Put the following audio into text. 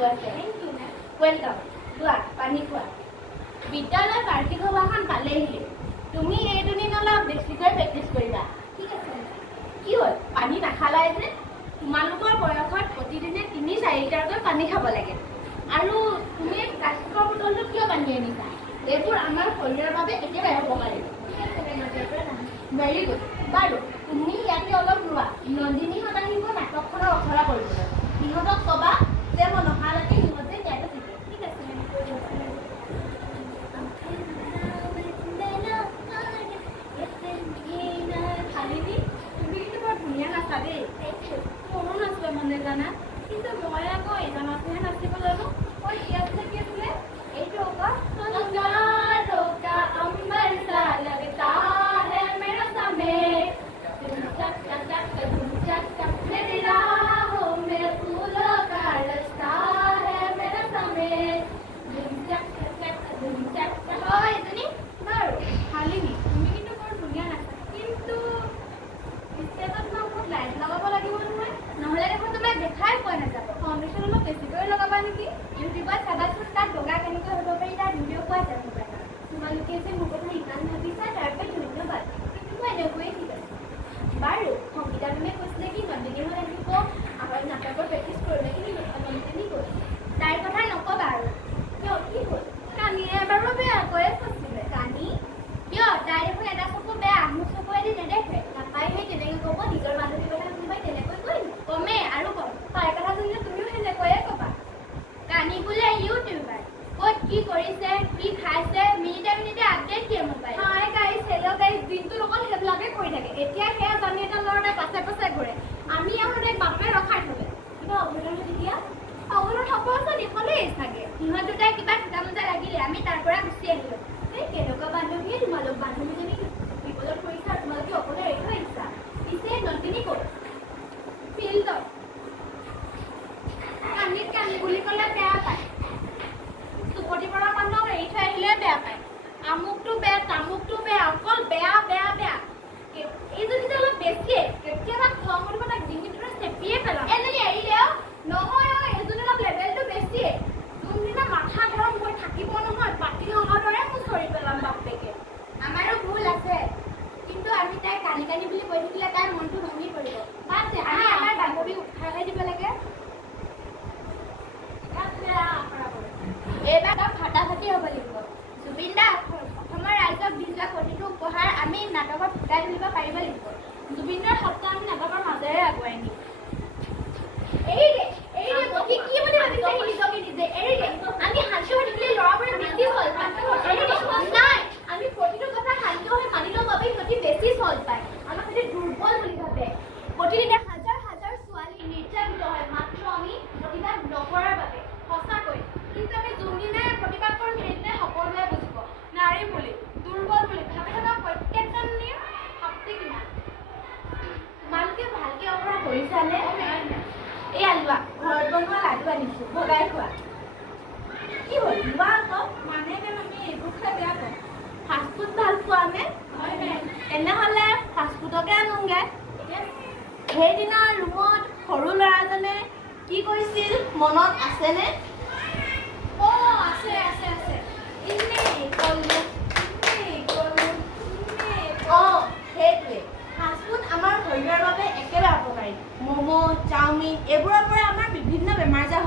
ভালো আছে ওয়েলকাম লোৱা পানী খোৱা বিদ্যালয় বাৰ্ষিক সভাখন পালেহি তুমি এই দুদিন অলপ বেছিকৈ প্ৰেক্টিছ কৰিবা ঠিক আছে কি হ'ল পানী নাখালাই যে তোমালোকৰ বয়সত প্ৰতিদিনে ৩-৪ লিটাৰকৈ পানী খাব লাগে আৰু তুমি প্লাষ্টিকৰ বটলটো কিয় বান্ধি আনিছা এইবোৰ আমাৰ শৰীৰৰ বাবে একেবাৰে উপকাৰী ভেৰি গুড বাৰু তুমি ইয়াতে অলপ ৰোৱা নন্দিনীহঁত আহিব নাটকখনৰ অখৰা কৰিবলৈ সিহঁতক ক'বা যে মই নহালৈকে সিহঁতে ইয়াতে থাকে ঠিক আছে শালিনী তুমি কিন্তু বৰ ধুনীয়া নাচা দেই মনো নাচোৱে মানে জানা কিন্তু মই আকৌ এটা নাচেহে নাচিব জানো মই ইয়াত থাকি আছিলে এইটো আকৌ বাৰু সংগীতা মেমে কৈছিলে কি নন্দিনীহঁত আহিব আমাৰ নাটকৰ প্ৰেক্টিছ কৰিলে কিন্তু নন্দিনী গ'ল তাইৰ কথা নক'বা আৰু কিয় কি হ'ল কানিয়ে এবাৰো বেয়াকৈয়ে কৈছিলে কানি কিয় তাইৰ দেখোন এটা চকু বেয়া মোৰ চকুৱেদি নেদেখে নাপায় সেই তেনেকৈ ক'ব নিজৰ বান্ধৱীৰ কথা শুনিবাই তেনেকৈ কৰিম কমে আৰু কম তাইৰ কথা শুনিলে তুমিও সেনেকৈয়ে ক'বা কানি বোলে ইউটিউবাৰ ক'ত কি কৰিছে কি খাইছে মিনিটে মিনিটে আপডেট দিয়ে মোবাইল হাই গাইছ হেল্ল' গাইছ দিনটোত অকল সেইবিলাকে কৰি থাকে এতিয়া সেয়া জানি এটা ল'ৰাটাই পাছে পাছে ঘূৰে আমি আহোঁতে বাপে ৰখাই থ'লে কিবা অঘটন তেতিয়া অঘটন হ'ব আছে দেখলেই চাগে সিহঁত দুটাই কিবা ঠিকামতে লাগিলে আমি তাৰ পৰা গুচি আহিলোঁ এই কেনেকুৱা বান্ধৱীয়ে তোমালোক বান্ধৱীজনী বিপদত পৰিছা তোমালোকে অকলে এৰি থৈ আহিছা পিছে নন্দিনী ক'ত ফিল্ডত কান্দিত কান্দি বুলি ক'লে বেয়া পায় চুপতি পৰা মানুহক এৰি থৈ আহিলে বেয়া পায় আমুকটো বেয়া তামুকটো বেয়া অকল বেয়া বেয়া বেয়া এইজনী যে অলপ বেছিয়ে কেতিয়াবা খং উঠিব তাক ডিঙিত ধৰি চেপিয়ে পেলাম এজনী এৰিলেও নহয় এইজনী অলপ লেভেলটো বেছিয়ে যোনদিনা মাথা গৰম হৈ থাকিব নহয় পাতি অহাৰ দৰে মোৰ চৰি পেলাম বাপেকে আমাৰো ভুল আছে কিন্তু আমি তাই কানি কানি বুলি কৈ থাকিলে তাইৰ মনটো ভাঙি পৰিব বাদ দে আমি আমাৰ বান্ধৱীক উঠাই দিব লাগে এইবাৰ তাক ফাটাফাটি হ'ব লাগিব জুবিন দা অসমৰ ৰাইজক দিলা প্ৰতিটো উপহাৰ আমি নাটকত ফুটাই তুলিব পাৰিব লাগিব জুবিনৰ শব্দ আমি নাটকৰ মাজেৰে আগুৱাই নিম কি বুলি ভাবিছে নিজকে নিজে এৰি দে আমি হাসি হৈ থাকিলে ল'ৰাবোৰে বেছি চল পায় নাই আমি প্ৰতিটো কথা শান্ত হৈ মানি ল'ব বাবে সিহঁতি বেছি চল পায় আমাক সিহঁতি দুৰ্বল বুলি ভাবে প্ৰতিদিনে হাজাৰ হাজাৰ ছোৱালী নিৰ্যাতিত হয় মাত্ৰ আমি প্ৰতিবাদ নকৰাৰ বাবে সঁচাকৈ কিন্তু আমি যোনদিনাই প্ৰতিবাদ কৰিম সেইদিনাই সকলোৱে বুজিব নাৰী বুলি দুৰ্বল বুলি ভাবি থকা প্ৰত্যেকজনীৰ শক্তি কিমান তোমালোকে ভালকে অপৰা কৰিছানে এয়া লোৱা ঘৰত বনোৱা লাডু আনিছোঁ ভগাই খোৱা কি হ'ল লোৱা আকৌ মানে মেম আমি এইবোৰ খাই বেয়া পাওঁ ফাষ্টফুড ভাল খোৱা নে তেনেহ'লে ফাষ্টফুডকে আনোগৈ সেইদিনা ৰুমত সৰু ল'ৰাজনে কি কৰিছিল মনত আছেনে আছে আছে আছে সেইটোৱে ফাষ্টফুড আমাৰ শৰীৰৰ বাবে একেবাৰে অপকাৰী ম'ম' চাওমিন এইবোৰৰ পৰা আমাৰ বিভিন্ন বেমাৰ আজাৰ